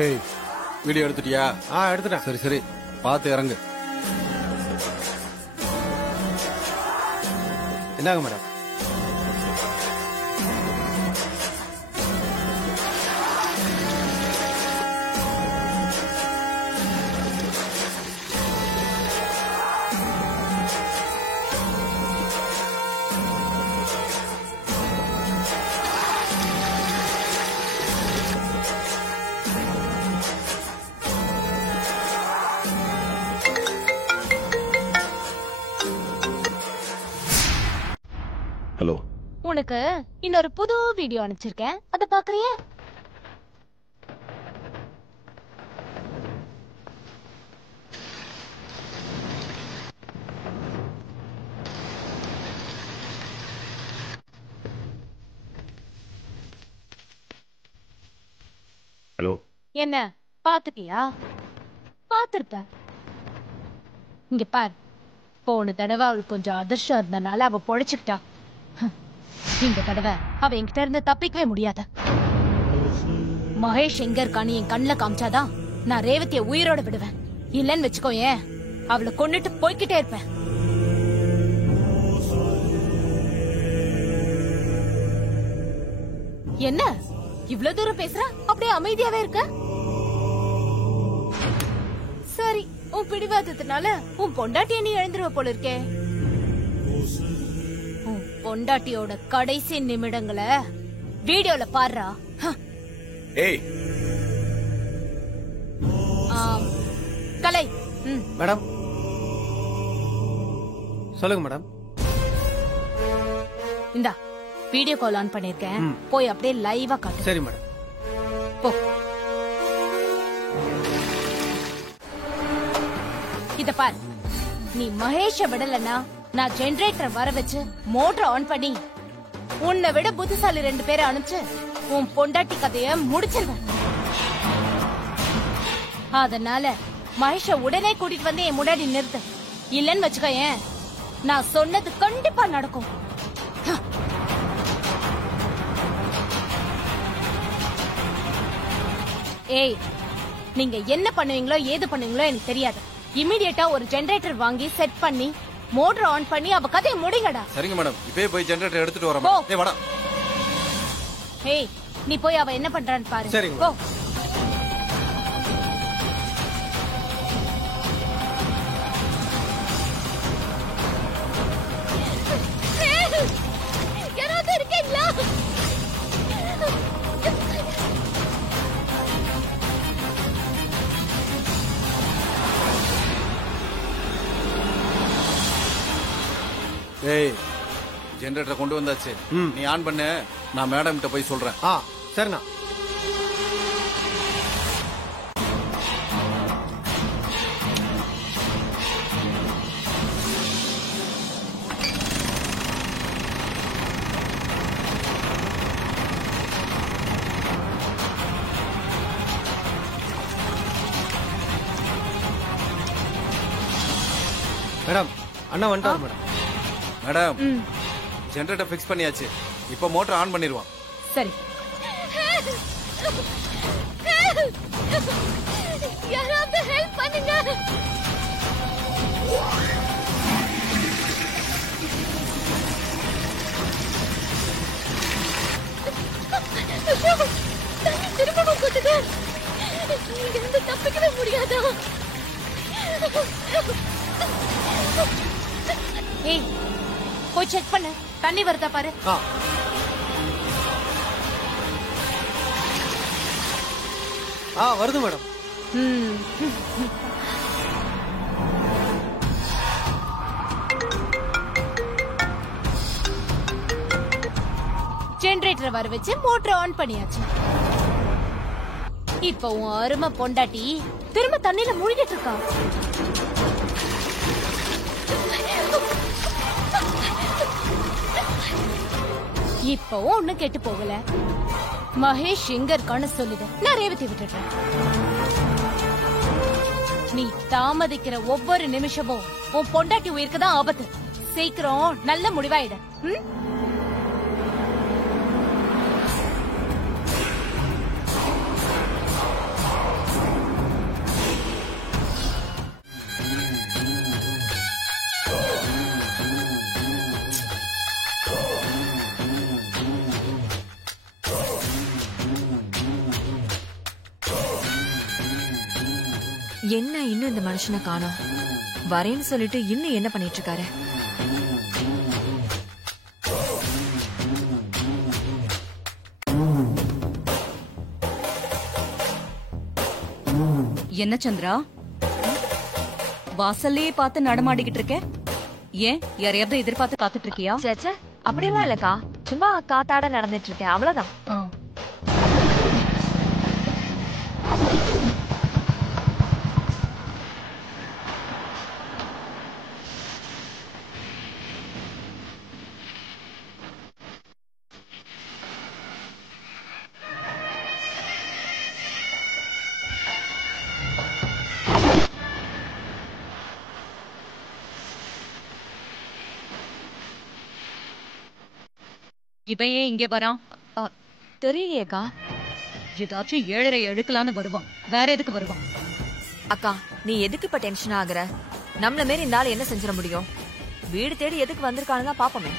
ஏய் வீடியோ எடுத்துட்டியா? எடுத்துட்டேன். சரி சரி பார்த்து இறங்கு. என்னங்க மேடம்? ஹலோ, உனக்கு இன்னொரு புது வீடியோ அனுப்பிச்சிருக்கேன், அத பாக்குறியா? ஹலோ. என்ன பாத்துட்டியா? பாத்துருப்ப. இங்க பார், போன தடவை அவளுக்கு கொஞ்சம் அதிர்ஷ்டம் இருந்தனால அவ பொழைச்சுக்கிட்டா. இந்த தடவை அவ என்கிட்ட இருந்து தப்பிக்கவே முடியாத. மகேஷ் எங்க இருக்கான்னு என் கண்ணுல காமிச்சாதான் நான் ரேவதிய உயிரோட விடுவேன். இல்லன்னு வச்சுக்கோ, ஏன் அவளை கொண்டுட்டு போய்கிட்டே இருப்பேன். என்ன இவ்வளவு தூரம் பேசுற? அப்படியே அமைதியாவே இருக்க? சரி, உன் பிடிவாதத்தினால உன் பொண்டாட்டிய நீ எழுந்துருவ போல இருக்கே. உன் பொண்டாட்டியோட கடைசி நிமிடங்களை வீடியோல பாருடா. ஏய் கலை. மேடம் சொல்லுங்க மேடம். இந்தா வீடியோ கால் ஆன் பண்ணிருக்கேன், போய் அப்படியே லைவா காட்டு. சரி மேடம். போ. இத பார், நீ மகேஷ விடலன்னா நான் ஜெனரேட்டர் வர வச்சு மோட்டர் ஆன் பண்ணி உன்னை விட புத்திசாலி 2 பேரை அனுப்பிச்சு உன் பொண்டாட்டி கதைய முடிச்சிருவேன். அதனால மகேஷ உடனே கூட்டிட்டு வந்து என் முன்னாடி நிறுத்து. இல்லன்னு வச்சுக்க, ஏன் நான் சொன்னது கண்டிப்பா நடக்கும். ஏய், நீங்க என்ன பண்ணுவீங்களோ ஏது பண்ணுவீங்களோ எனக்கு தெரியாது. இமிடியேட்டா ஒரு ஜெனரேட்டர் வாங்கி செட் பண்ணி மோட்டர் ஆன் பண்ணி அவ கதையை முடிங்கடா. சரிங்க மேடம், இப்பவே போய் ஜெனரேட்டர் எடுத்துட்டு வரேன். ஏய் வாடா. ஏய், நீ போய் அவ என்ன பண்றான்னு பாரு. சரிங்க. போ. யாராவது இருக்கீங்களா? ஏய் ஜெனரேட்டர் கொண்டு வந்தாச்சு, நீ ஆன் பண்ணு. நான் மேடம் கிட்ட போய் சொல்றேன். சரிண்ணா. மேடம் அண்ணா வந்துட்டாரு மேடம். மேடம் ஜெனரேட்டர் ஃபிக்ஸ் பண்ணியாச்சு, இப்போ மோட்டர் ஆன் பண்ணிடுவான். சரி. யாராவது ஹெல்ப் பண்ணுங்க. திரும்பவும் கொட்டுது. இங்கிருந்து தப்பிக்கவே முடியாதா? ஏய், போய் செக் பண்ணு, தண்ணி வருதா பாரு. வருது மேடம். ஜெனரேட்டர் வர வச்சு மோட்டர் ஆன் பண்ணியாச்சு. இப்ப உன் அருமை பொண்டாட்டி திரும்ப தண்ணியில மூழ்கிட்டு இருக்கா. இப்பவும் ஒண்ணு கெட்டு போகல. மகேஷ் எங்க இருக்கான்னு சொல்லுது, நான் ரேவதி விட்டுட்டேன். நீ தாமதிக்கிற ஒவ்வொரு நிமிஷமும் உன் பொண்டாட்டி உயிருக்கு தான் ஆபத்து. சீக்கிரம் நல்ல முடிவாயிட. என்ன இன்னும் இந்த மனுஷனை காணோம்? வரேன்னு சொல்லிட்டு இன்னும் என்ன பண்ணிட்டு இருக்காரு? என்ன சந்திரா, வாசல்லே பார்த்து நடமாடிக்கிட்டு இருக்க? ஏன் யாரையாவது எதிர்பார்த்து காத்துட்டு இருக்கியா? சேச்சே, அப்படியெல்லாம் இல்லக்கா. சும்மா காத்தாட நடந்துட்டு இருக்கேன், அவ்வளவுதான். இவன் ஏன் இங்க வரான்? தெரியலையேக்கா. ஏதாச்சும் 7:30 எடுக்கலான்னு வருவான். வேற எதுக்கு வருவான்? அக்கா, நீ எதுக்கு இப்ப டென்ஷன் ஆகுற? நம்மள மாரி இந்த ஆள் என்ன செஞ்சிட முடியும்? வீடு தேடி எதுக்கு வந்திருக்கான்னு தான் பாப்போமே.